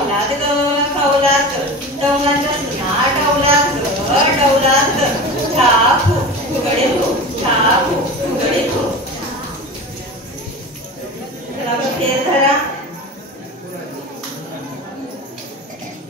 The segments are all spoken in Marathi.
कौलात ग कौलात डौलाच्या सुना डौलात ग डौलात ठाकू फुगडे हो ठाकू फुगडे हो. चला फेर धरा.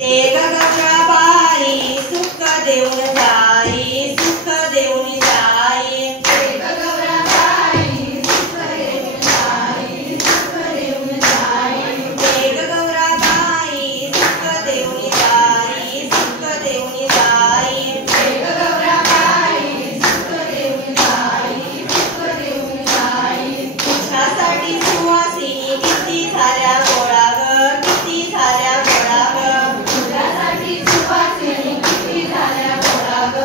ते गौराबाई सुख देऊन जाई सुख देऊन जाई. ते गौराबाई सुख देऊन जाई सुख देऊन जाई. ते गौराबाई सुख देऊन जाई सुख देऊन जाई. ते गौराबाई सुख देऊन जाई सुख देऊन जाई. तुझ्यासाठी सुवासिनी किती झाल्या गोळा ग किती झाल्या गोळा ग. तुझ्यासाठी सुवासिनी किती झाल्या गोळा ग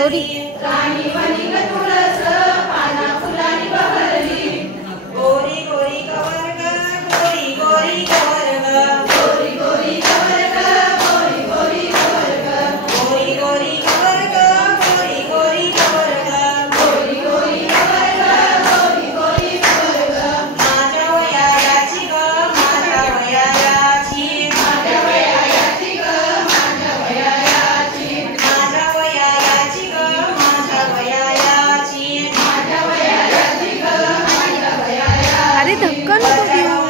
बहरली राणी वनिक तुळस पाना फुलांनी बहरली गोरी गोरी कवर ग गोरी गोरी कवर ग गोरी गोरी कवर ग गोरी गोरी कवर ग गोरी गोरी कवर ग गोरी गोरी कवर ग गोरी गोरी कवर ग गोरी गोरी कवर ग माझ्या वयाची ग माझ्या वयाची माझ्या वयाची ग माझ्या वयाची माझ्या वयाची ग माझ्या वयाची माझ्या वयाची ग माझ्या वयाची अरे धक्का नको देऊ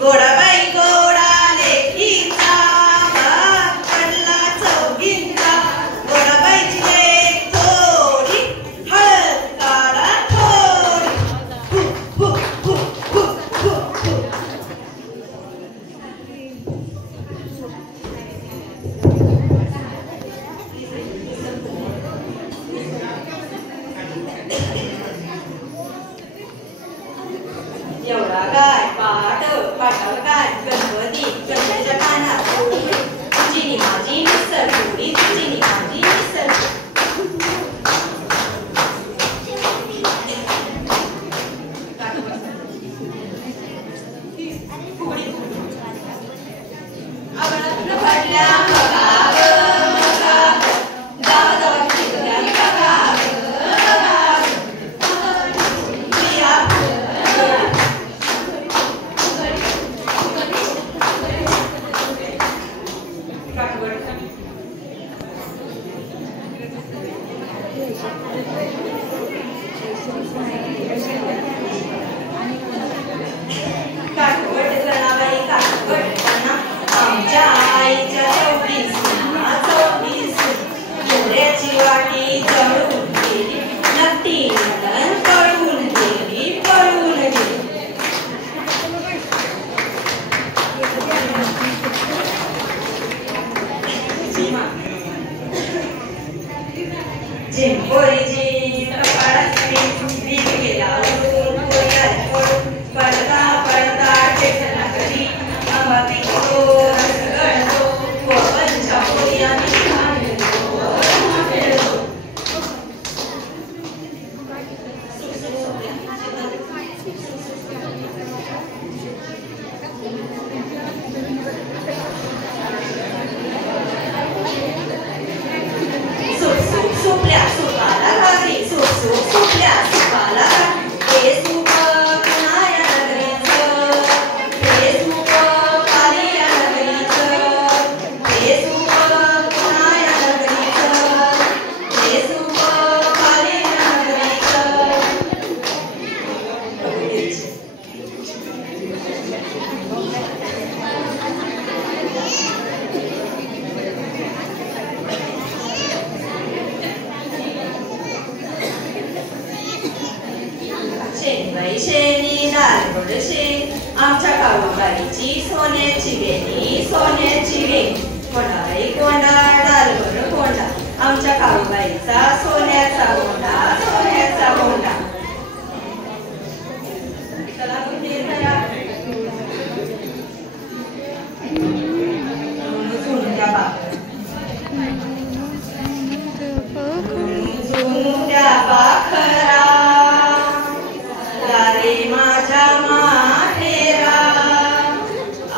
घोडा बाई घोडा सोन्याची वेणी सोन्याची वेणी कोंडाबाई कोंडा डालवर कोंडा आमच्या काळूबाईचा सोन्याचा कोंडा सोन्याचा कोंडा चला तुम्ही करा सोनू द्या बाकर सोनू द्या बाखरा दारे माझ्या माहेरा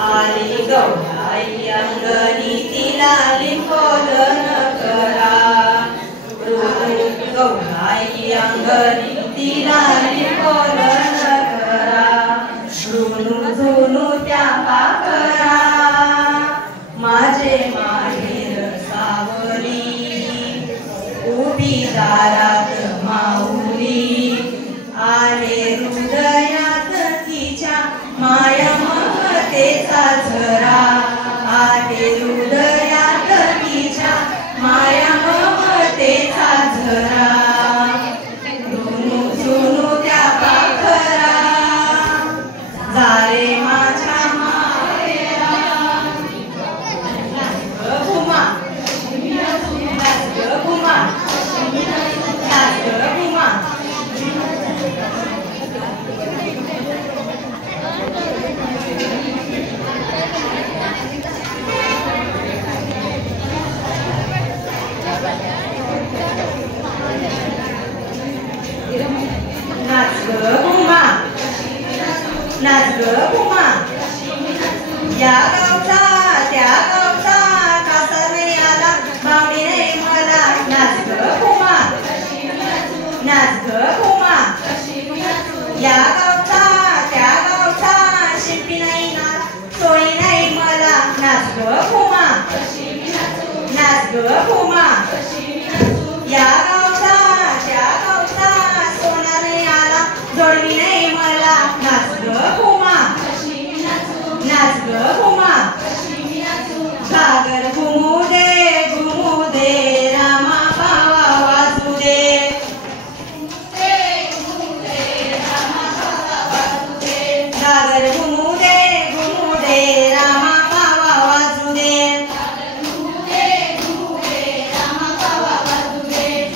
आली गौराई अंगणी तिला लिंबोलन करा गौराई अंगणी तिला लिंबोलन करा झुनू झुनू त्या पाखरा माझे माहेर सावरी उभी दारात माऊली आले हृदयात तिच्या माया ममतेचा झरा आले हृदयात तिच्या माया ममतेचा झरा झुनू झुनू त्या पाखरा जारे माझ्या माहेरा घुमा घुमा घुमा नाच ग घुमा नाच ग घुमा या गावचा त्या गावचा कासा नाही आला बावडी नाही मला नाच ग घुमा नाच ग घुमा या गावचा त्या गावचा शिंपी नाही ना सोळी नाही मला नाच ग घुमा नाच ग घुमा या गावचा त्या गावचा सोना नाही आला जोडवी नाही मला नाच ग घुमा नाच ग घुमा सागर घुमू दे रामा भावा वाजू दे सागर घुमू दे रामा भावा वाजू दे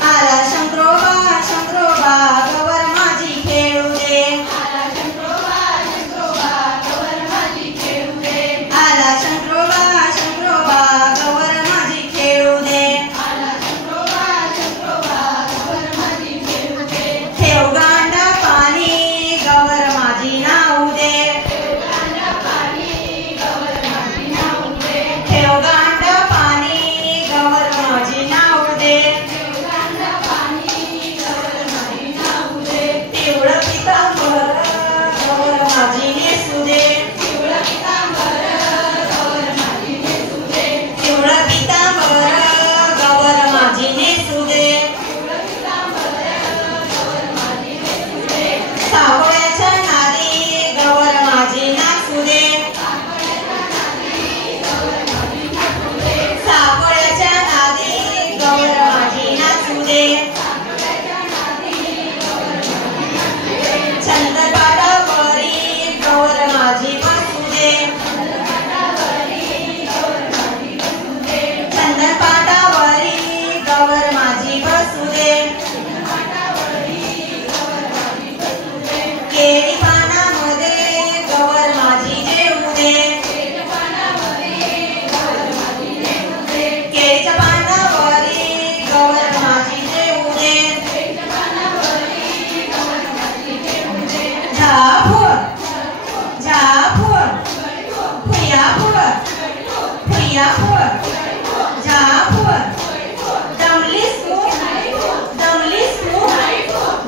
आला शंकरोबा गवर माझी खेळू दे आला शंकरोबा गवर माझी खेळू दे ठेव गांडा पाणी गवर माझी नाऊ दे ठेव गांडा पाणी गवर माझी नाऊ दे पिवळं पितांबर गवर माझी नेसू दे पिवळं पितांबर गवर माझी नेसू दे सावळ्याच्या नादी गवर माझी नाचू दे सावळ्याच्या नादी गवर माझी नाचू दे चंद्रपाटावरी गवर माझी बसू दे चंद्रपाटावरी गवर माझी बसू दे केळी पानामध्ये गवर माझी जेवू दे केळीच्या पानावरी गवर माझी जेवू दे झाफूर झाफूर फुयाफूर फुयाफूर झाफूर दमलीस तू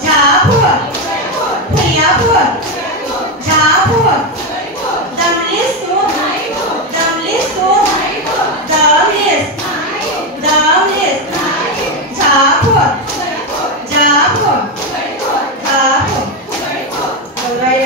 झाफूर फुयाफूर झाफूर दमलीस तू दमलीस झाफूर झाफूर गौराई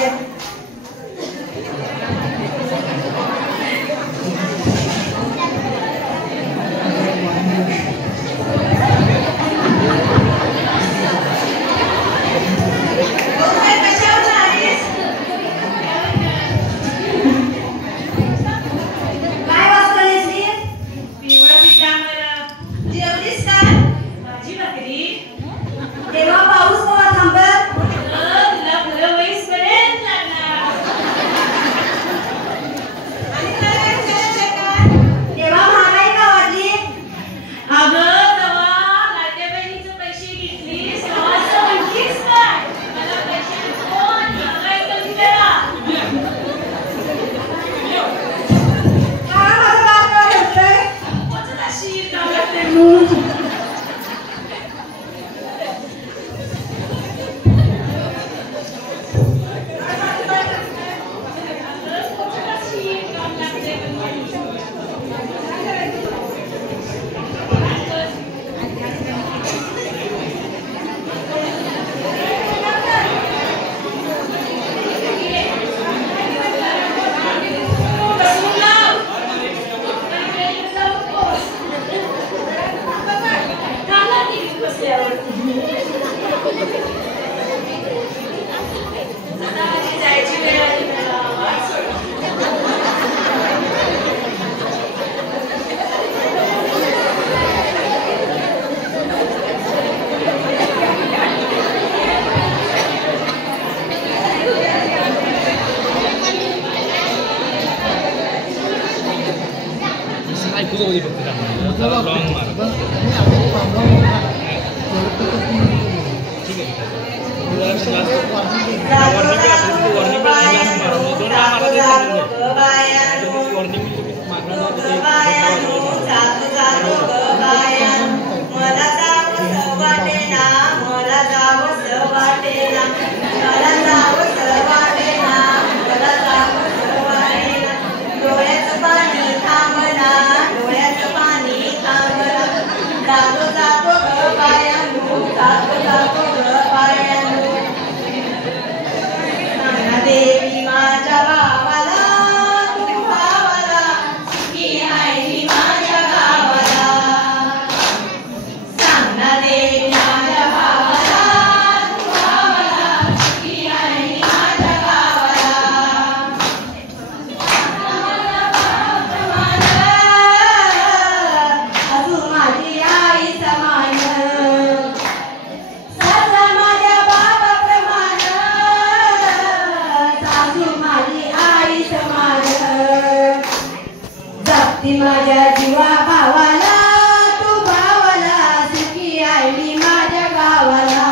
ऐकू जाऊ दे फक्त लॉंग मार ठीक देवी माझ्या भावाला तू भावाला की आई माझ्या गावाला सांग ना देवी माझ्या भावाला तू भावाला की आई माझ्या गावाला अजून माझी आई समान ती माझ्या जीवा भावाला तू भावाला सुखी आहे मी माझ्या गावाला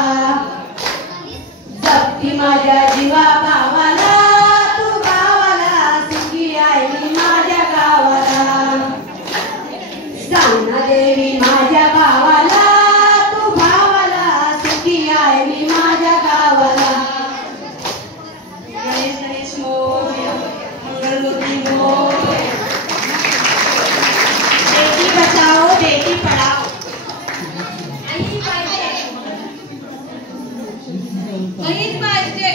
जप्ती माझ्या जीवा भावाला तू भावाला सुखी आहे मी माझ्या गावाला सांग ना देवी माझ्या भावाला तू भावाला सुखी आहे मी माझ्या गावाला गणेश गणेश मोरया मंगलमूर्ती मोरया बेटी बचाओ बेटी पढ़ाओ पाहिजे